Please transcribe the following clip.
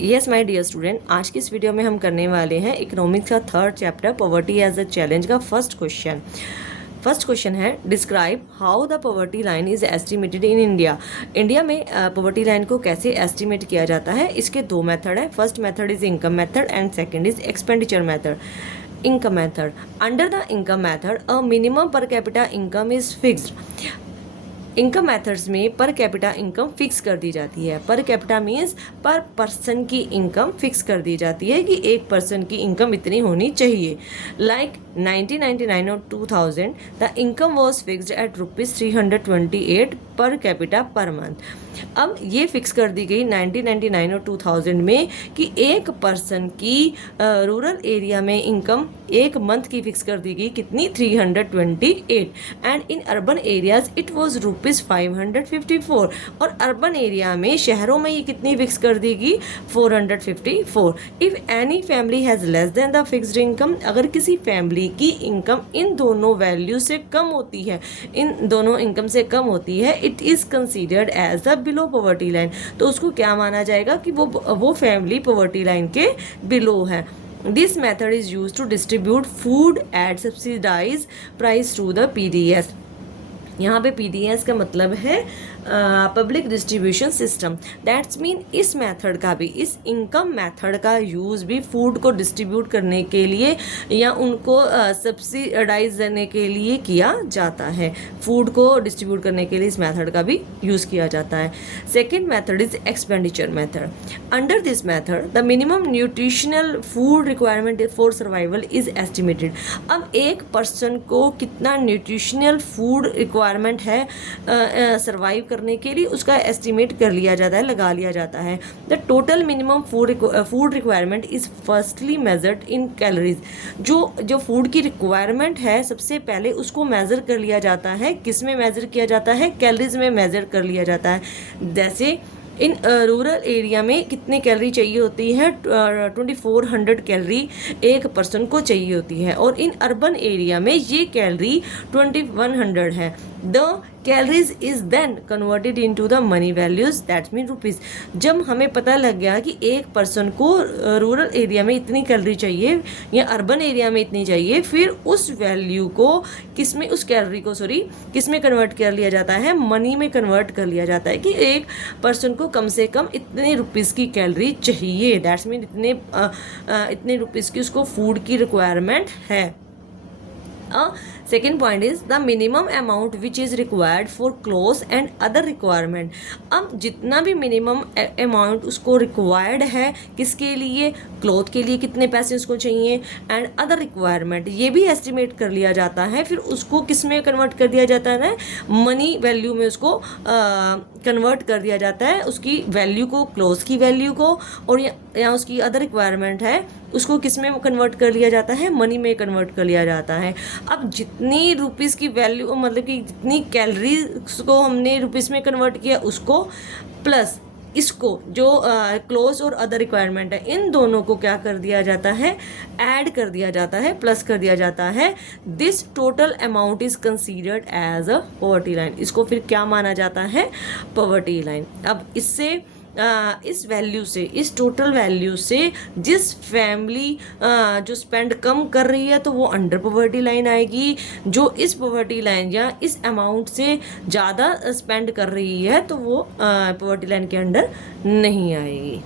Yes my dear student, आज की इस वीडियो में हम करने वाले हैं इकोनॉमिक्स का third chapter poverty as a challenge का फर्स्ट क्वेश्चन है describe how the poverty line is estimated in India. India में पॉवर्टी लाइन को कैसे एस्टिमेट किया जाता है। इसके दो मेथड है। First method is income method and second is expenditure method. Income method, under the income method a minimum per capita income is fixed. Income methods में पर कैपिटा इनकम फिक्स कर दी जाती है। पर कैपिटा मीन्स पर person की income fix कर दी जाती है कि एक पर्सन की इनकम इतनी होनी चाहिए। लाइक 1999 और 2000 the income was fixed at ₹328 per capita per month. अब ये फिक्स कर दी गई 1999 और 2000 में कि एक पर्सन की रूरल एरिया में इनकम एक मंथ की फिक्स कर दी गई कितनी 328 and in urban areas it was ₹554 और अर्बन एरिया में शहरों में ये कितनी फिक्स कर दी गई 454। If any family has less than the fixed income, अगर किसी फैमिली की इनकम इन दोनों वैल्यू से कम होती है, इन दोनों इनकम से कम होती है, it is considered as the below poverty line. तो उसको क्या माना जाएगा कि वो फैमिली पॉवर्टी लाइन के बिलो है। This method is use to distribute food at subsidise price to the PDS। यहाँ पे PDS का मतलब है public distribution system. That's mean इस मेथड का भी, इस इनकम मेथड का यूज़ भी फूड को डिस्ट्रीब्यूट करने के लिए या उनको सब्सिडाइज देने के लिए किया जाता है। फूड को डिस्ट्रीब्यूट करने के लिए इस मेथड का भी यूज़ किया जाता है। Second method is expenditure method. Under this method the minimum nutritional food requirement for survival is estimated. अब एक पर्सन को कितना न्यूट्रिशनल फूड रिक्वायरमेंट है सर्वाइव करने के लिए, उसका एस्टिमेट कर लिया जाता है, लगा लिया जाता है। The total minimum food requirement is firstly measured in calories. जो फूड की रिक्वायरमेंट है सबसे पहले उसको मेज़र कर लिया जाता है। किस में मेज़र किया जाता है? कैलोरीज में मेज़र कर लिया जाता है। जैसे इन रूरल एरिया में कितने कैलोरी चाहिए होती है? 2400 कैलोरी एक पर्सन को चाहिए होती है और इन अर्बन एरिया में ये कैलोरी 2100 है। The calories is then converted into the money values, that's mean rupees. जब हमें पता लग गया कि एक पर्सन को रूरल एरिया में इतनी कैलोरी चाहिए या अर्बन एरिया में इतनी चाहिए, फिर उस वैल्यू को किस में, उस कैलोरी को किस में कन्वर्ट कर लिया जाता है? मनी में कन्वर्ट कर लिया जाता है कि एक पर्सन को कम से कम इतने रुपीज़ की कैलोरी चाहिए। दैट्स मीन इतने रुपीज़ की उसको फूड की रिक्वायरमेंट है। Second point is the minimum amount which is required for clothes and other requirement. अब जितना भी मिनिमम अमाउंट उसको रिक्वायर्ड है, किसके लिए? क्लॉथ के लिए कितने पैसे उसको चाहिए एंड अदर रिक्वायरमेंट, ये भी एस्टिमेट कर लिया जाता है। फिर उसको किस में कन्वर्ट कर दिया जाता है? मनी वैल्यू में उसको कन्वर्ट कर दिया जाता है, उसकी वैल्यू को, क्लॉथ की वैल्यू को, और या उसकी अदर रिक्वायरमेंट है उसको किस में कन्वर्ट कर लिया जाता है? मनी में कन्वर्ट कर लिया जाता है। अब जितनी रुपीज़ की वैल्यू, मतलब कि जितनी कैलोरीज को हमने रुपीज़ में कन्वर्ट किया उसको, प्लस इसको जो क्लोज और अदर रिक्वायरमेंट है, इन दोनों को क्या कर दिया जाता है? ऐड कर दिया जाता है, प्लस कर दिया जाता है। This total amount is considered as a poverty line. इसको फिर क्या माना जाता है? Poverty line. अब इससे इस वैल्यू से, इस टोटल वैल्यू से जिस फैमिली जो स्पेंड कम कर रही है तो वो अंडर पॉवर्टी लाइन आएगी। जो इस पॉवर्टी लाइन या इस अमाउंट से ज़्यादा स्पेंड कर रही है तो वो पॉवर्टी लाइन के अंडर नहीं आएगी।